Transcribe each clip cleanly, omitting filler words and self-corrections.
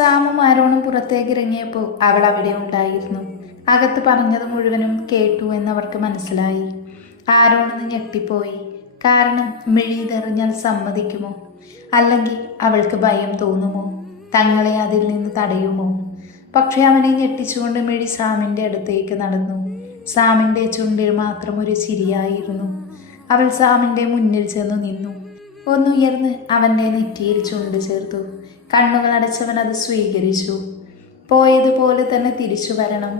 സാമും ആരോണും പുറത്തേക്ക് ഇറങ്ങിയപ്പോൾ അവൾ അവിടെ ഉണ്ടായിരുന്നു. അകത്ത് പറഞ്ഞത് മുഴുവനും കേട്ടു എന്നവർക്ക് മനസ്സിലായി. ആരോണെന്ന് ഞെട്ടിപ്പോയി. കാരണം മിഴിതെറിഞ്ഞാൽ സമ്മതിക്കുമോ? അല്ലെങ്കിൽ അവൾക്ക് ഭയം തോന്നുമോ? തങ്ങളെ അതിൽ നിന്ന് തടയുമോ? പക്ഷെ അവനെ ഞെട്ടിച്ചുകൊണ്ട് മിഴി സാമിൻ്റെ അടുത്തേക്ക് നടന്നു. സാമിൻ്റെ ചുണ്ടിൽ മാത്രം ഒരു ചിരിയായിരുന്നു. അവൾ സാമിൻ്റെ മുന്നിൽ ചെന്നു നിന്നു. ഒന്നുയർന്ന് അവൻ്റെ നെറ്റിയിൽ ചുണ്ട് ചേർത്തു. കണ്ണുകൾ അടച്ചവൻ അത് സ്വീകരിച്ചു. പോയതുപോലെ തന്നെ തിരിച്ചു വരണം.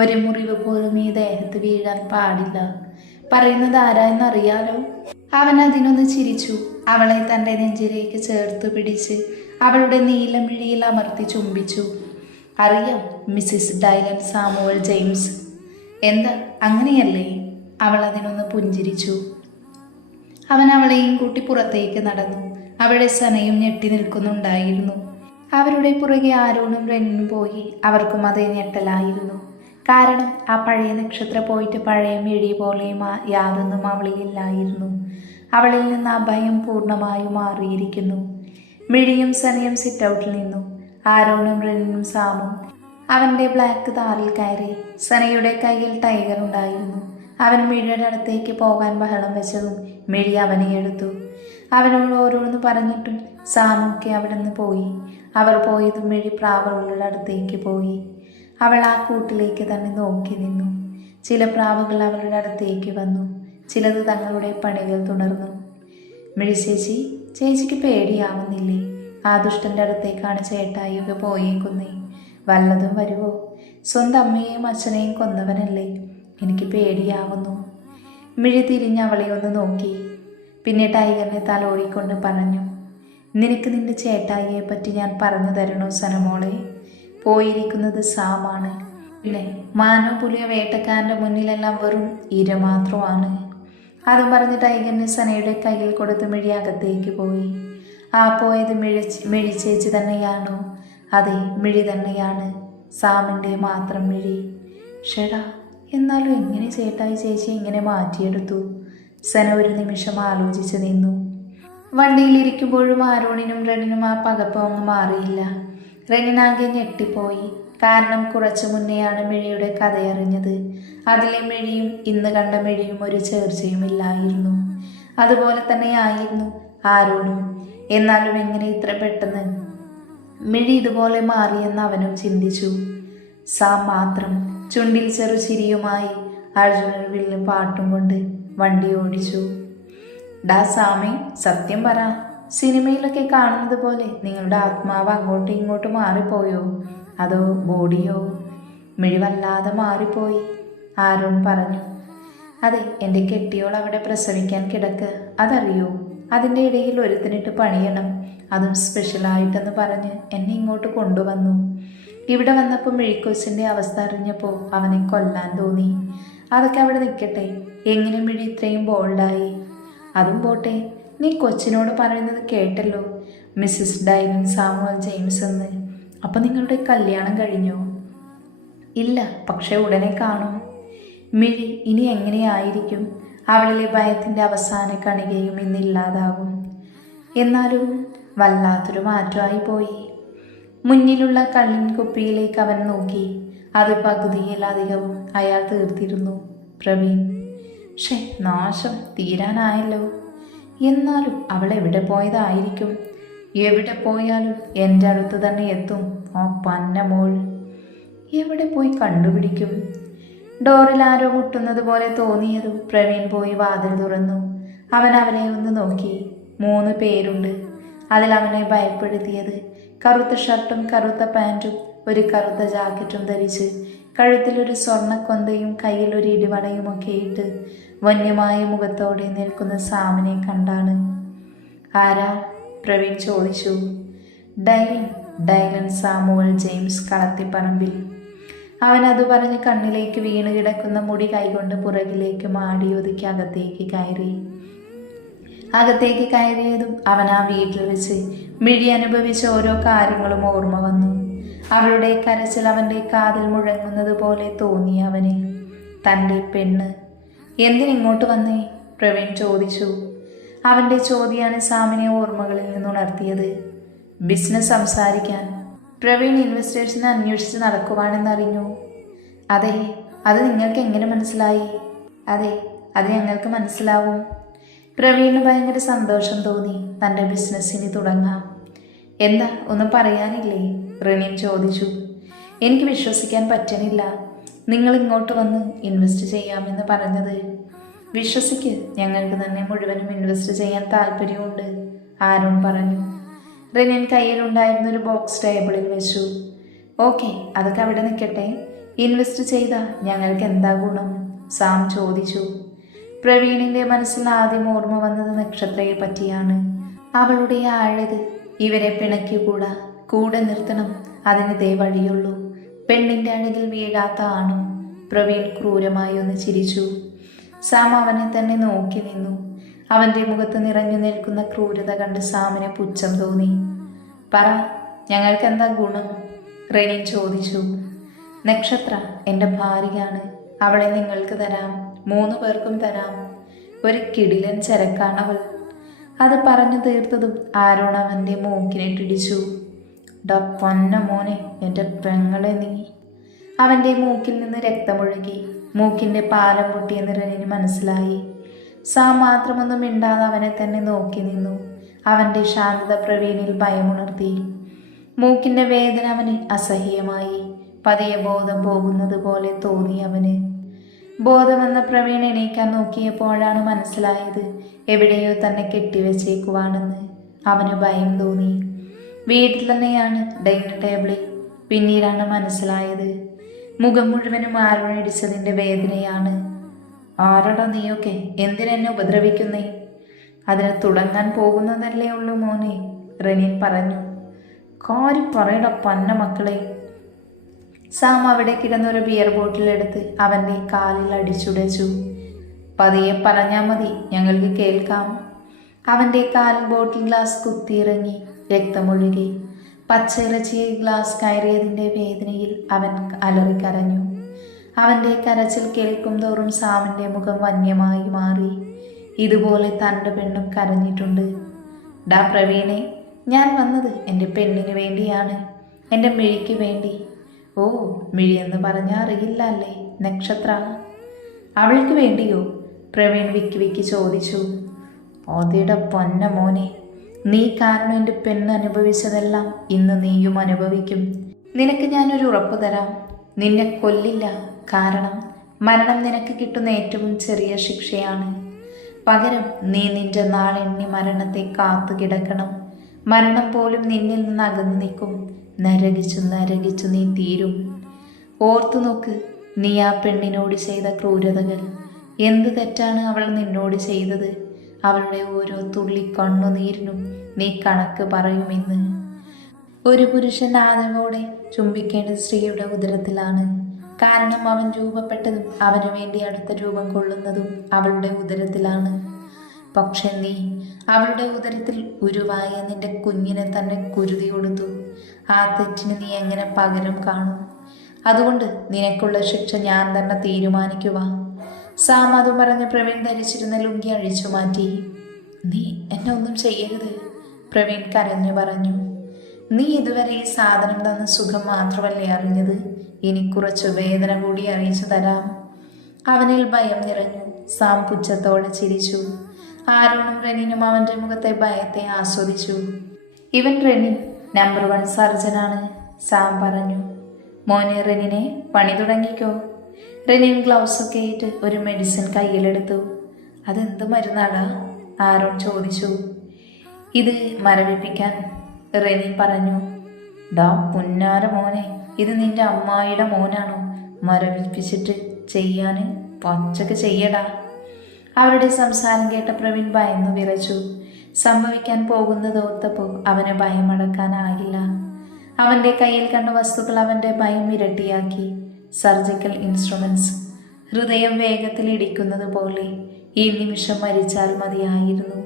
ഒരു മുറിവ് പോലും ഈ ദേഹത്ത് വീഴാൻ പാടില്ല. പറയുന്നത് ആരായെന്നറിയാലോ. അവൻ അതിനൊന്ന് ചിരിച്ചു. അവളെ തൻ്റെ നെഞ്ചിലേക്ക് ചേർത്ത് പിടിച്ച് അവളുടെ നീലമിഴിയിൽ അമർത്തി ചുംബിച്ചു. അറിയാം, മിസ്സിസ് ഡൈലൻ സാമുവൽ ജെയിംസ്. എന്താ, അങ്ങനെയല്ലേ? അവൾ അതിനൊന്ന് പുഞ്ചിരിച്ചു. അവൻ അവളെയും കൂട്ടി പുറത്തേക്ക് നടന്നു. അവളുടെ സനയും ഞെട്ടി നിൽക്കുന്നുണ്ടായിരുന്നു. അവരുടെ പുറകെ ആരോണും റെന്നും പോയി. അവർക്കും അതേ ഞെട്ടലായിരുന്നു. കാരണം ആ പഴയ നക്ഷത്ര പോയിട്ട് പഴയ മിഴി പോലെയും യാതൊന്നും അവളിലില്ലായിരുന്നു. അവളിൽ നിന്ന് ആ ഭയം പൂർണ്ണമായും മാറിയിരിക്കുന്നു. മിഴിയും സനയും സിറ്റ് ഔട്ടിൽ നിന്നു. ആരോണും റെന്നും സാമും അവൻ്റെ ബ്ലാക്ക് താറിൽ കയറി. സനയുടെ കയ്യിൽ ടൈഗർ ഉണ്ടായിരുന്നു. അവൻ മിഴിയുടെ അടുത്തേക്ക് പോകാൻ ബഹളം വെച്ചതും മിഴി അവനെ എടുത്തു. അവനോട് ഓരോന്ന് പറഞ്ഞിട്ടും സാമൊക്കെ അവിടെ നിന്ന് പോയി. അവർ പോയതും മിഴി പ്രാവുകളുടെ അടുത്തേക്ക് പോയി. അവൾ ആ കൂട്ടിലേക്ക് തന്നെ നോക്കി നിന്നു. ചില പ്രാവുകൾ അവളുടെ അടുത്തേക്ക് വന്നു. ചിലത് തങ്ങളുടെ പണികൾ തുടർന്നു. മിഴി ചേച്ചി, ചേച്ചിക്ക് പേടിയാവുന്നില്ലേ? ആ ദുഷ്ടൻ്റെ അടുത്തേക്കാണ് ചേട്ടായിയൊക്കെ പോയേക്കുന്നേ. വല്ലതും വരുവോ? സ്വന്തം അമ്മയെയും അച്ഛനെയും കൊന്നവനല്ലേ. എനിക്ക് പേടിയാവുന്നു. മിഴി തിരിഞ്ഞ് അവളെ ഒന്ന് നോക്കി. പിന്നെ ടൈഗറിനെ തലോടിക്കൊണ്ട് പറഞ്ഞു, നിനക്ക് നിന്റെ ചേട്ടായിയെ പറ്റി ഞാൻ പറഞ്ഞു തരണോ സനമോളെ? പോയിരിക്കുന്നത് സാമാണ്. പിന്നെ മാനോ പുലിയോ വേട്ടക്കാരൻ്റെ മുന്നിലെല്ലാം വെറും ഇര മാത്രമാണ്. അതും പറഞ്ഞ് ടൈഗറിനെ സനയുടെ കയ്യിൽ കൊടുത്ത് മിഴി അകത്തേക്ക് പോയി. ആ പോയത് മിഴി ചേച്ചി തന്നെയാണോ? അതെ, മിഴി തന്നെയാണ്. സാമിൻ്റെ മാത്രം മിഴി. ഷെടാ, എന്നാലും എങ്ങനെ ചേട്ടായി ചേച്ചി ഇങ്ങനെ മാറ്റിയെടുത്തു? സന ഒരു നിമിഷം ആലോചിച്ച് നിന്നു. വണ്ടിയിലിരിക്കുമ്പോഴും ആരോണിനും റെനിനും ആ പകപ്പ് അങ്ങ് മാറിയില്ല. റെനിനാകെ ഞെട്ടിപ്പോയി. കാരണം കുറച്ചു മുന്നെയാണ് മിഴിയുടെ കഥയറിഞ്ഞത്. അതിലെ മിഴിയും ഇന്ന് കണ്ട മിഴിയും ഒരു ചേർച്ചയുമില്ലായിരുന്നു. അതുപോലെ തന്നെയായിരുന്നു ആരോണും. എന്നാലും എങ്ങനെ ഇത്ര പെട്ടെന്ന് മിഴി ഇതുപോലെ മാറിയെന്ന് അവനും ചിന്തിച്ചു. സാം മാത്രം ചുണ്ടിൽ ചെറു ചിരിയുമായി അർജുനൻ വില്ലും പാട്ടും കൊണ്ട് വണ്ടി ഓടിച്ചു. ഡാ സാമി, സത്യം പറ, സിനിമയിലൊക്കെ കാണുന്നത് പോലെ നിങ്ങളുടെ ആത്മാവ് അങ്ങോട്ടും ഇങ്ങോട്ടും മാറിപ്പോയോ? അതോ ബോഡിയോ? മിഴി വല്ലാതെ മാറിപ്പോയി, ആരോൺ പറഞ്ഞു. അതെ, എൻ്റെ കെട്ടിയോൾ അവിടെ പ്രസവിക്കാൻ കിടക്ക്, അതറിയോ? അതിൻ്റെ ഇടയിൽ ഒരുത്തിനിട്ട് പണിയണം, അതും സ്പെഷ്യലായിട്ടെന്ന് പറഞ്ഞ് എന്നെ ഇങ്ങോട്ട് കൊണ്ടുവന്നു. ഇവിടെ വന്നപ്പോൾ മിഴിക്കൊച്ചിൻ്റെ അവസ്ഥ അറിഞ്ഞപ്പോൾ അവനെ കൊല്ലാൻ തോന്നി. അതൊക്കെ അവിടെ നിൽക്കട്ടെ, എങ്ങനെ മിഴി ഇത്രയും ബോൾഡായി? അതും പോട്ടെ, നീ കൊച്ചിനോട് പറയുന്നത് കേട്ടല്ലോ, മിസ്സിസ് ഡൈലൻ സാമുവൽ ജെയിംസ് എന്ന്. അപ്പം നിങ്ങളുടെ കല്യാണം കഴിഞ്ഞോ? ഇല്ല, പക്ഷേ ഉടനെ കാണും. മിഴി ഇനി എങ്ങനെയായിരിക്കും? അവളിലെ ഭയത്തിൻ്റെ അവസാന കണികയും ഇന്നില്ലാതാകും. എന്നാലും വല്ലാത്തൊരു മാറ്റമായി പോയി. മുന്നിലുള്ള കള്ളിൻ കുപ്പിയിലേക്ക് അവൻ നോക്കി. അത് പകുതിയിലധികവും അയാൾ തീർത്തിരുന്നു. പ്രവീൺ. ഷേ, നാശം തീരാനായല്ലോ. എന്നാലും അവൾ എവിടെ പോയതായിരിക്കും? എവിടെ പോയാലും എൻ്റെ അടുത്ത് തന്നെ എത്തും ആ പന്നമോൾ. എവിടെ പോയി കണ്ടുപിടിക്കും? ഡോറിൽ ആരോ മുട്ടുന്നത് പോലെ തോന്നിയതും പ്രവീൺ പോയി വാതിൽ തുറന്നു. അവൻ അവനെ ഒന്ന് നോക്കി. 3 പേരുണ്ട്. അതിൽ അവനെ ഭയപ്പെടുത്തിയത് കറുത്ത ഷർട്ടും കറുത്ത പാൻറ്റും ഒരു കറുത്ത ജാക്കറ്റും ധരിച്ച് കഴുത്തിലൊരു സ്വർണ്ണക്കൊന്തയും കയ്യിലൊരു ഇടിവടയുമൊക്കെ ഇട്ട് വന്യമായ മുഖത്തോടെ നിൽക്കുന്ന സാമിനെ കണ്ടാണ്. ആരാ? പ്രവീൺ ചോദിച്ചു. Dylan Samuel James Kalathiparambil. അവൻ അത് പറഞ്ഞ് കണ്ണിലേക്ക് വീണ് കിടക്കുന്ന മുടി കൈകൊണ്ട് പുറകിലേക്ക് മാടി ഒതുക്കി അകത്തേക്ക് കയറിയതും അവൻ ആ വീട്ടിൽ വെച്ച് മിഴി അനുഭവിച്ച ഓരോ കാര്യങ്ങളും ഓർമ്മ വന്നു. അവളുടെ കരച്ചിൽ അവൻ്റെ കാതിൽ മുഴങ്ങുന്നത് പോലെ തോന്നി അവന്. തൻ്റെ പെണ്ണ്. എന്തിനിങ്ങോട്ട് വന്നേ? പ്രവീൺ ചോദിച്ചു. അവൻ്റെ ചോദ്യമാണ് സാമിനെ ഓർമ്മകളിൽ നിന്നുണർത്തിയത്. ബിസിനസ് സംസാരിക്കാൻ. പ്രവീൺ ഇൻവെസ്റ്റേഴ്സിനെ അന്വേഷിച്ച് നടക്കുവാണെന്നറിഞ്ഞു. അതെ, അത് നിങ്ങൾക്ക് എങ്ങനെ മനസ്സിലായി? അതെ, അത് ഞങ്ങൾക്ക് മനസ്സിലാവും. പ്രവീണിന് ഭയങ്കര സന്തോഷം തോന്നി. തൻ്റെ ബിസിനസ്സിന് തുടങ്ങാം. എന്താ, ഒന്നും പറയാനില്ലേ? റെനിൻ ചോദിച്ചു. എനിക്ക് വിശ്വസിക്കാൻ പറ്റണില്ല നിങ്ങൾ ഇങ്ങോട്ട് വന്ന് ഇൻവെസ്റ്റ് ചെയ്യാമെന്ന് പറഞ്ഞത്. വിശ്വസിക്ക്, ഞങ്ങൾക്ക് തന്നെ മുഴുവനും ഇൻവെസ്റ്റ് ചെയ്യാൻ താല്പര്യമുണ്ട്, ആരോൺ പറഞ്ഞു. റെനിൻ കയ്യിലുണ്ടായിരുന്ന ഒരു ബോക്സ് ടേബിളിൽ വെച്ചു. ഓക്കെ, അതൊക്കെ അവിടെ നിൽക്കട്ടെ. ഇൻവെസ്റ്റ് ചെയ്താൽ ഞങ്ങൾക്ക് എന്താ ഗുണം? സാം ചോദിച്ചു. പ്രവീണിൻ്റെ മനസ്സിൽ ആദ്യം ഓർമ്മ വന്നത് നക്ഷത്രയെ പറ്റിയാണ്. അവളുടെ ആഴത്. ഇവരെ പിണക്കിക്കൂടാ, കൂടെ നിർത്തണം, അതിന് ദേ വഴിയുള്ളൂ. പെണ്ണിൻ്റെ അഴകിൽ വീഴാത്ത ആണോ? പ്രവീൺ ക്രൂരമായി ഒന്ന് ചിരിച്ചു. സാം അവനെ തന്നെ നോക്കി നിന്നു. അവൻ്റെ മുഖത്ത് നിറഞ്ഞു നിൽക്കുന്ന ക്രൂരത കണ്ട് സാമിന് പുച്ഛം തോന്നി. പറ, ഞങ്ങൾക്ക് എന്താ ഗുണം? റെനിൻ ചോദിച്ചു. നക്ഷത്ര എൻ്റെ ഭാര്യയാണ്. അവളെ നിങ്ങൾക്ക് തരാം, 3 പേർക്കും തരാം. ഒരു കിടിലൻ ചരക്കാണവൾ. അത് പറഞ്ഞു തീർത്തതും ആരോൺ അവൻ്റെ മൂക്കിനിട്ടിടിച്ചു. ഡാ പൊന്ന മോനെ, എൻ്റെ പെങ്ങളെ നീ! അവൻ്റെ മൂക്കിൽ നിന്ന് രക്തമൊഴുകി. മൂക്കിൻ്റെ പാലം പൊട്ടിയെന്ന് റെനിന് മനസ്സിലായി. സാം മാത്രമൊന്നും മിണ്ടാതെ അവനെ തന്നെ നോക്കി നിന്നു. അവൻ്റെ ശാന്തത പ്രവീണിൽ ഭയമുണർത്തി. മൂക്കിൻ്റെ വേദന അവന് അസഹ്യമായി. പതിയെ ബോധം പോകുന്നത് പോലെ തോന്നി അവന്. ബോധമെന്ന പ്രവീൺ എണീക്കാൻ നോക്കിയപ്പോഴാണ് മനസ്സിലായത് എവിടെയോ തന്നെ കെട്ടിവെച്ചേക്കുവാണെന്ന്. അവന് ഭയം തോന്നി. വീട്ടിൽ തന്നെയാണ്, ഡൈനിങ് ടേബിളിൽ. പിന്നീടാണ് മനസ്സിലായത് മുഖം മുഴുവനും ആരോൺ ഇടിച്ചതിൻ്റെ വേദനയാണ്. ആരടാ നീയൊക്കെ? എന്തിനെന്നെ ഉപദ്രവിക്കുന്നേ? അതിന് തുടങ്ങാൻ പോകുന്നതല്ലേ ഉള്ളൂ മോനെ, റെനിൻ പറഞ്ഞു. കാര്യം പറയട പന്ന മക്കളെ. സാം അവിടെ കിടന്നൊരു ബിയർ ബോട്ടിലെടുത്ത് അവൻ്റെ കാലിൽ അടിച്ചുടച്ചു. പതിയെ പറഞ്ഞാൽ മതി, ഞങ്ങൾക്ക് കേൾക്കാം. അവൻ്റെ കാലിൽ ബോട്ടിൽ ഗ്ലാസ് കുത്തിയിറങ്ങി. രക്തമൊഴുകി. പച്ചയിറച്ചിയെ ഗ്ലാസ് കയറിയതിൻ്റെ വേദനയിൽ അവൻ അലറിക്കരഞ്ഞു. അവൻ്റെ കരച്ചിൽ കേൾക്കും തോറും സാമിൻ്റെ മുഖം വന്യമായി മാറി. ഇതുപോലെ തൻ്റെ പെണ്ണും കരഞ്ഞിട്ടുണ്ട്. ഡാ പ്രവീണെ, ഞാൻ വന്നത് എൻ്റെ പെണ്ണിന് വേണ്ടിയാണ്, എൻ്റെ മിഴിക്ക് വേണ്ടി. ഓ, മിഴിയെന്ന് പറഞ്ഞാൽ അറിയില്ല അല്ലേ നക്ഷത്ര? അവൾക്ക് വേണ്ടിയോ? പ്രവീൺ വിക്കി വിക്കി ചോദിച്ചു. ഓതിയുടെ പൊന്ന മോനെ, നീ കാരണം എൻ്റെ പെണ്ണ് അനുഭവിച്ചതെല്ലാം ഇന്ന് നീയും അനുഭവിക്കും. നിനക്ക് ഞാനൊരു ഉറപ്പ് തരാം, നിന്നെ കൊല്ലില്ല. കാരണം മരണം നിനക്ക് കിട്ടുന്ന ഏറ്റവും ചെറിയ ശിക്ഷയാണ്. പകരം നീ നിന്റെ നാളെണ്ണി മരണത്തെ കാത്തു കിടക്കണം. മരണം പോലും നിന്നിൽ നിന്ന് അകന്നു നിൽക്കും. നരകിച്ചു നരകിച്ചു നീ തീരും. ഓർത്തു നോക്ക്, നീ ആ പെണ്ണിനോട് ചെയ്ത ക്രൂരതകൾ. എന്ത് തെറ്റാണ് അവൾ നിന്നോട് ചെയ്തത്? അവളുടെ ഓരോ തുള്ളി കണ്ണുനീരിനും നീ കണക്ക് പറയുമെന്ന്. ഒരു പുരുഷൻ ആദരവോടെ ചുംബിക്കേണ്ടത് സ്ത്രീയുടെ ഉദരത്തിലാണ്. കാരണം അവൻ രൂപപ്പെട്ടതും അവന് വേണ്ടി അടുത്ത രൂപം കൊള്ളുന്നതും അവളുടെ ഉദരത്തിലാണ്. പക്ഷെ നീ അവളുടെ ഉദരത്തിൽ ഉരുവായ നിന്റെ കുഞ്ഞിനെ തന്നെ കുരുതി കൊടുത്തു. ആ തെറ്റിന് നീ എങ്ങനെ പകരം കാണും? അതുകൊണ്ട് നിനക്കുള്ള ശിക്ഷ ഞാൻ തന്നെ തീരുമാനിക്കുക. സാം അത് പറഞ്ഞ് പ്രവീൺ ധരിച്ചിരുന്ന ലുങ്കി അഴിച്ചു മാറ്റി. നീ എന്നെ ഒന്നും ചെയ്യരുത്, പ്രവീൺ കരഞ്ഞു പറഞ്ഞു. നീ ഇതുവരെ ഈ സാധനം തന്ന സുഖം മാത്രമല്ലേ അറിഞ്ഞത്? ഇനി കുറച്ച് വേദന കൂടി അറിയിച്ചു തരാം. അവനിൽ ഭയം നിറഞ്ഞു. സാം പുച്ഛത്തോടെ ചിരിച്ചു. ആരോണും റെനിനും അവൻ്റെ മുഖത്തെ ഭയത്തെ ആസ്വദിച്ചു. ഇവൻ റെനിൻ നമ്പർ 1 സർജനാണ്, സാം പറഞ്ഞു. മോനെ റെനിനെ, പണി തുടങ്ങിക്കോ. റെനിൻ ഗ്ലൗസൊക്കെ ഇട്ട് ഒരു മെഡിസിൻ കയ്യിലെടുത്തു. അതെന്ത് മരുന്നാടാ? ആരോൺ ചോദിച്ചു. ഇത് മരവിപ്പിക്കാൻ, റെനിൻ പറഞ്ഞു. ഡാ പുന്നാര മോനെ, ഇത് നിന്റെ അമ്മായിയുടെ മോനാണോ മരവിപ്പിച്ചിട്ട് ചെയ്യാൻ? പച്ചക്ക് ചെയ്യടാ. അവരുടെ സംസാരം കേട്ട പ്രവീൺ ഭയന്നു വിറച്ചു. സംഭവിക്കാൻ പോകുന്നത് ഓർത്തപ്പോൾ അവന് ഭയമടക്കാനായില്ല. അവൻ്റെ കയ്യിൽ കണ്ട വസ്തുക്കൾ അവൻ്റെ ഭയം ഇരട്ടിയാക്കി. Surgical instruments. ഹൃദയം വേഗത്തിൽ ഇടിക്കുന്നത് പോലെ. ഈ നിമിഷം മരിച്ചാൽ മതിയായിരുന്നു.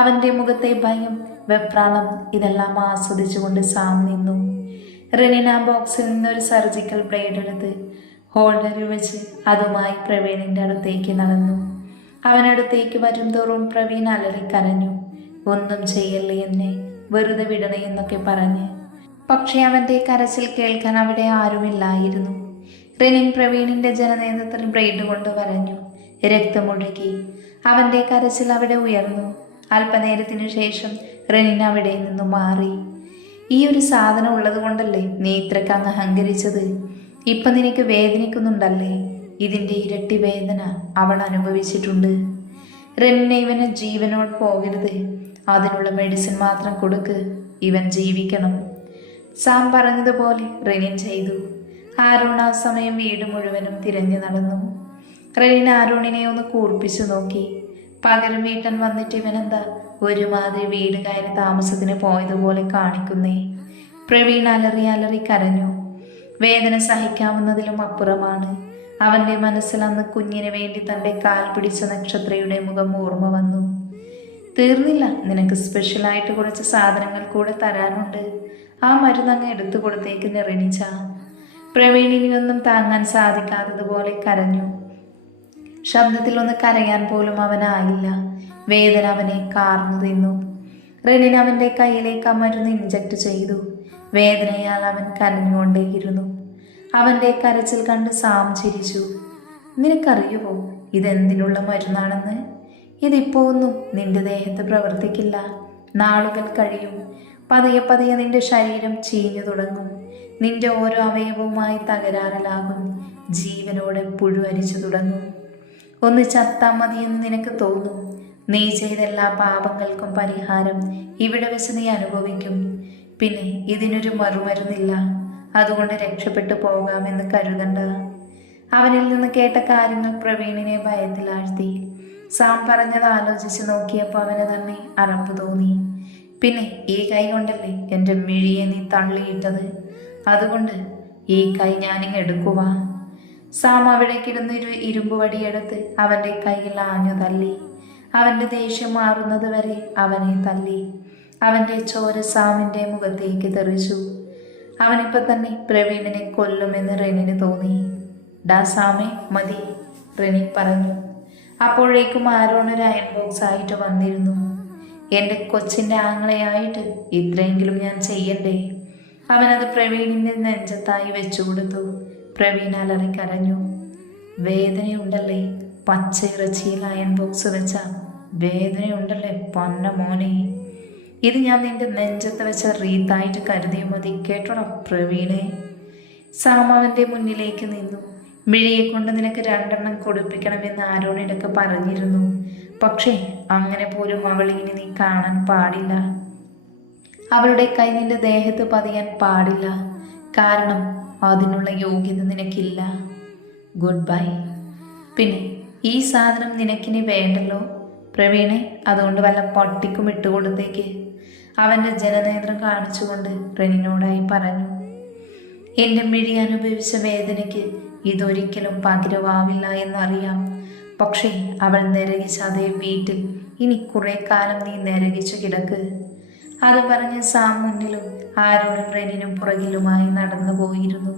അവൻ്റെ മുഖത്തെ ഭയം, വെപ്രാളം ഇതെല്ലാം ആസ്വദിച്ചുകൊണ്ട് സാം നിന്നു. റെനിന ബോക്സിൽ നിന്നൊരു സർജിക്കൽ ബ്ലേഡ് എടുത്ത് ഹോൾഡറിൽ വെച്ച് അതുമായി പ്രവീണിൻ്റെ അടുത്തേക്ക് നടന്നു. അവനടുത്തേക്ക് വരും തോറും പ്രവീൺ അലറിക്കരഞ്ഞു. ഒന്നും ചെയ്യല്ലേ എന്നെ, വെറുതെ വിടണേ എന്നൊക്കെ പറഞ്ഞ്. പക്ഷേ അവൻ്റെ കരച്ചിൽ കേൾക്കാൻ അവിടെ ആരുമില്ലായിരുന്നു. റെനിൻ പ്രവീണിന്റെ ജനനേന്ദ്രത്തിൽ ബ്ലേഡ് കൊണ്ട് വരഞ്ഞു. രക്തമൊഴുകി. അവൻ്റെ കരച്ചിൽ അവിടെ ഉയർന്നു. അല്പനേരത്തിനു ശേഷം റെനിൻ അവിടെ നിന്നു മാറി. ഈ ഒരു സാധനം ഉള്ളത് കൊണ്ടല്ലേ നീ ഇത്രക്ക് അങ്ങ് അഹങ്കരിച്ചത്? ഇപ്പൊ നിനക്ക് വേദനിക്കുന്നുണ്ടല്ലേ? ഇതിൻ്റെ ഇരട്ടി വേദന അവൾ അനുഭവിച്ചിട്ടുണ്ട്. റെനിനെ ഇവന് ജീവനോട് പോകരുത്. അതിനുള്ള മെഡിസിൻ മാത്രം കൊടുക്ക്. ഇവൻ ജീവിക്കണം. സാം പറഞ്ഞതുപോലെ റെനിൻ ചെയ്തു. ആരോൺ ആ സമയം വീട് മുഴുവനും തിരഞ്ഞു നടന്നു. റെനിൻ ആരോണിനെ ഒന്ന് കൂർപ്പിച്ചു നോക്കി. പകരം വീട്ടൻ വന്നിട്ട് ഇവനെന്താ ഒരുമാതിരി വീട് കയറി താമസത്തിന് പോയതുപോലെ കാണിക്കുന്നേ. പ്രവീൺ അലറി അലറി കരഞ്ഞു. വേദന സഹിക്കാവുന്നതിലും അപ്പുറമാണ്. അവൻ്റെ മനസ്സിൽ അന്ന് കുഞ്ഞിന് വേണ്ടി തൻ്റെ കാൽ പിടിച്ച നക്ഷത്രയുടെ മുഖം ഓർമ്മ വന്നു. തീർന്നില്ല, നിനക്ക് സ്പെഷ്യലായിട്ട് കുറച്ച് സാധനങ്ങൾ കൂടെ തരാനുണ്ട്. ആ മരുന്നങ്ങ് എടുത്തു കൊടുത്തേക്ക് നിറണിച്ച. പ്രവീണിനൊന്നും താങ്ങാൻ സാധിക്കാത്തതുപോലെ കരഞ്ഞു. ശബ്ദത്തിലൊന്ന് കരയാൻ പോലും അവനായില്ല. വേദന അവനെ കാർന്നു തിന്നു. റെനിൻ അവൻ്റെ കയ്യിലേക്ക് ആ മരുന്ന് ഇൻജക്ട് ചെയ്തു. വേദനയാൽ അവൻ കരഞ്ഞുകൊണ്ടേയിരുന്നു. അവൻ്റെ കരച്ചിൽ കണ്ട് സാം ചിരിച്ചു. നിനക്കറിയുമോ ഇതെന്തിനുള്ള മരുന്നാണെന്ന്? ഇതിപ്പോ ഒന്നും നിന്റെ ദേഹത്ത് പ്രവർത്തിക്കില്ല. നാളുകൾ കഴിയും. പതിയെ പതിയെ നിന്റെ ശരീരം ചീഞ്ഞു തുടങ്ങും. നിന്റെ ഓരോ അവയവവുമായി തകരാറിലാകും. ജീവനോടെ പുഴുവരിച്ചു തുടങ്ങും. ഒന്ന് ചത്താ മതിയെന്ന് നിനക്ക് തോന്നും. നീ ചെയ്ത എല്ലാ പാപങ്ങൾക്കും പരിഹാരം ഇവിടെ വെച്ച് നീ അനുഭവിക്കും. പിന്നെ ഇതിനൊരു മറുമരുന്നില്ല. അതുകൊണ്ട് രക്ഷപ്പെട്ടു പോകാമെന്ന് കരുതണ്ട. അവനിൽ നിന്ന് കേട്ട കാര്യങ്ങൾ പ്രവീണിനെ ഭയത്തിലാഴ്ത്തി. സാം പറഞ്ഞത് ആലോചിച്ച് നോക്കിയപ്പോൾ അവന് തന്നെ അറപ്പ് തോന്നി. പിന്നെ ഈ കൈ കൊണ്ടല്ലേ എൻ്റെ മിഴിയെ നീ തള്ളിയിട്ടത്. അതുകൊണ്ട് ഈ കൈ ഞാനിങ്ങ് എടുക്കുക. സാം അവിടെ കിടന്നൊരു ഇരുമ്പ് വടിയെടുത്ത് അവൻ്റെ കയ്യിൽ ആഞ്ഞു തല്ലി. അവൻ്റെ ദേഷ്യം മാറുന്നത് വരെ അവനെ തല്ലി. അവൻ്റെ ചോര സാമിൻ്റെ മുഖത്തേക്ക് തെറിച്ചു. അവനിപ്പോ തന്നെ പ്രവീണിനെ കൊല്ലുമെന്ന് റെനിന് തോന്നി. ഡാ സാമേ, മതി, റെനി പറഞ്ഞു. അപ്പോഴേക്കും ആരോൺ ഒരു അയൺ ബോക്സ് ആയിട്ട് വന്നിരുന്നു. എൻ്റെ കൊച്ചിൻ്റെ ആങ്ങളെയായിട്ട് ഇത്രയെങ്കിലും ഞാൻ ചെയ്യണ്ടേ? അവനത് പ്രവീണിൻ്റെ നെഞ്ചത്തായി വെച്ചു കൊടുത്തു. പ്രവീൺ അലറി കരഞ്ഞു. വേദനയുണ്ടല്ലേ? പച്ച ഇറച്ചിയിൽ അയൺ ബോക്സ് വെച്ച വേദനയുണ്ടല്ലേ പൊന്ന മോനെ? ഇത് ഞാൻ നിന്റെ നെഞ്ചത്ത് വെച്ച റീത്തായിട്ട് കരുതിയ മതി കേട്ടോടാ പ്രവീണെ. സാം അവൻ്റെ മുന്നിലേക്ക് നിന്നു. മിഴിയെ കൊണ്ട് നിനക്ക് 2 എണ്ണം കൊടുപ്പിക്കണമെന്ന് ആരോണിടക്ക് പറഞ്ഞിരുന്നു. പക്ഷേ അങ്ങനെ പോലും അവളിനി നീ കാണാൻ പാടില്ല. അവളുടെ കൈ നിന്റെ ദേഹത്ത് പതിയാൻ പാടില്ല. കാരണം അതിനുള്ള യോഗ്യത നിനക്കില്ല. Good bye. പിന്നെ ഈ സാധനം നിനക്കിനി വേണ്ടല്ലോ പ്രവീണെ. അതുകൊണ്ട് വല്ല പട്ടിക്കും ഇട്ടുകൊടുത്തേക്ക്. അവൻ്റെ ജനനേന്ദ്രം കാണിച്ചുകൊണ്ട് റെനിനോടായി പറഞ്ഞു. എൻ്റെ മിഴി അനുഭവിച്ച വേദനയ്ക്ക് ഇതൊരിക്കലും പകരമാവില്ല എന്നറിയാം. പക്ഷേ അവൾ നരകിച്ച അതേ വീട്ടിൽ ഇനി കുറെ കാലം നീ നരകിച്ചു കിടക്ക്. അത് പറഞ്ഞ് സാം മുന്നിലും ആരോണും റെനിനും പുറകിലുമായി നടന്നു പോയിരുന്നു.